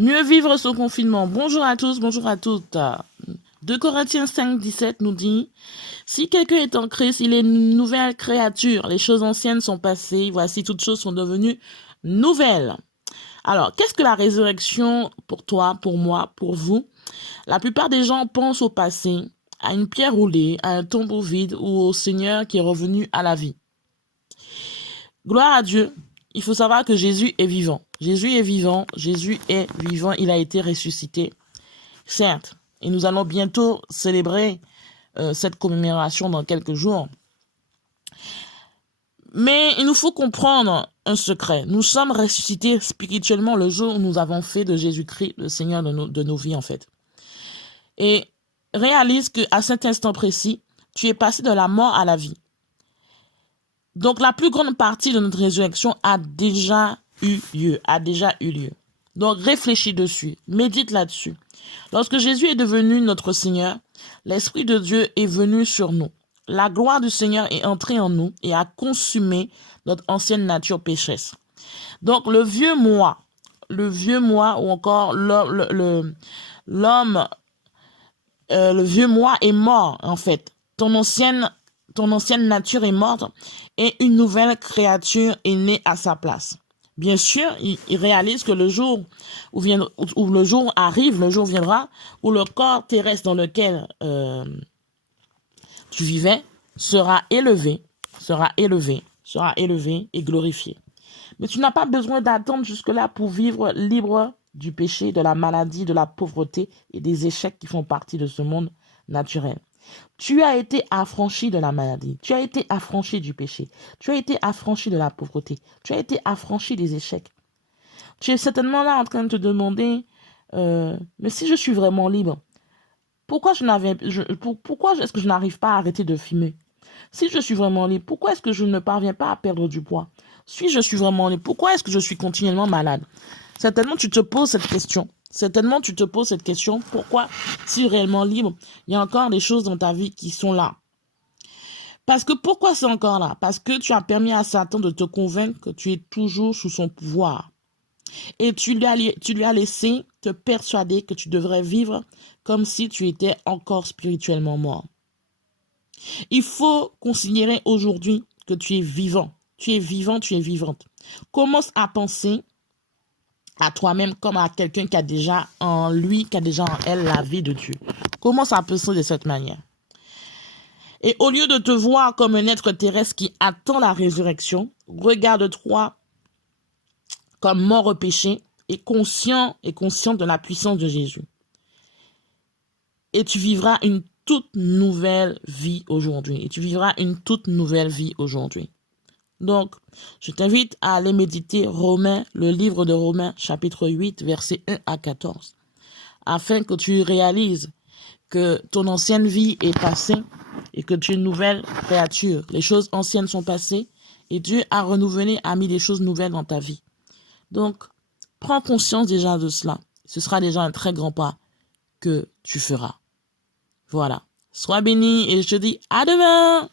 Mieux vivre ce confinement. Bonjour à tous, bonjour à toutes. 2 Corinthiens 5, 17 nous dit, si quelqu'un est en Christ, il est une nouvelle créature. Les choses anciennes sont passées, voici toutes choses sont devenues nouvelles. Alors, qu'est-ce que la résurrection pour toi, pour moi, pour vous? La plupart des gens pensent au passé, à une pierre roulée, à un tombeau vide ou au Seigneur qui est revenu à la vie. Gloire à Dieu. Il faut savoir que Jésus est vivant. Jésus est vivant. Jésus est vivant. Il a été ressuscité. Certes. Et nous allons bientôt célébrer cette commémoration dans quelques jours. Mais il nous faut comprendre un secret. Nous sommes ressuscités spirituellement le jour où nous avons fait de Jésus-Christ le Seigneur de nos vies, en fait. Et réalise qu'à cet instant précis, tu es passé de la mort à la vie. Donc, la plus grande partie de notre résurrection a déjà eu lieu, Donc, réfléchis dessus, médite là-dessus. Lorsque Jésus est devenu notre Seigneur, l'Esprit de Dieu est venu sur nous. La gloire du Seigneur est entrée en nous et a consumé notre ancienne nature pécheresse. Donc, le vieux moi ou encore le vieux moi est mort, en fait. Ton ancienne nature est morte et une nouvelle créature est née à sa place. Bien sûr, il réalise que le jour viendra où le corps terrestre dans lequel tu vivais sera élevé et glorifié. Mais tu n'as pas besoin d'attendre jusque-là pour vivre libre du péché, de la maladie, de la pauvreté et des échecs qui font partie de ce monde naturel. Tu as été affranchi de la maladie, tu as été affranchi du péché, tu as été affranchi de la pauvreté, tu as été affranchi des échecs. Tu es certainement là en train de te demander, mais si je suis vraiment libre, pourquoi est-ce que je n'arrive pas à arrêter de fumer? Si je suis vraiment libre, pourquoi est-ce que je ne parviens pas à perdre du poids? Si je suis vraiment libre, pourquoi est-ce que je suis continuellement malade? Certainement, tu te poses cette question. Pourquoi, si réellement libre, il y a encore des choses dans ta vie qui sont là? Parce que pourquoi c'est encore là? Parce que tu as permis à Satan de te convaincre que tu es toujours sous son pouvoir. Et tu lui as laissé te persuader que tu devrais vivre comme si tu étais encore spirituellement mort. Il faut considérer aujourd'hui que tu es vivant. Tu es vivant, tu es vivante. Commence à penser à toi-même comme à quelqu'un qui a déjà en lui, qui a déjà en elle la vie de Dieu. Commence à penser de cette manière. Et au lieu de te voir comme un être terrestre qui attend la résurrection, regarde-toi comme mort au péché et conscient de la puissance de Jésus. Et tu vivras une toute nouvelle vie aujourd'hui. Donc, je t'invite à aller méditer le livre de Romains, chapitre 8, versets 1 à 14, afin que tu réalises que ton ancienne vie est passée et que tu es une nouvelle créature. Les choses anciennes sont passées et Dieu a mis des choses nouvelles dans ta vie. Donc, prends conscience déjà de cela. Ce sera déjà un très grand pas que tu feras. Voilà. Sois béni et je te dis à demain!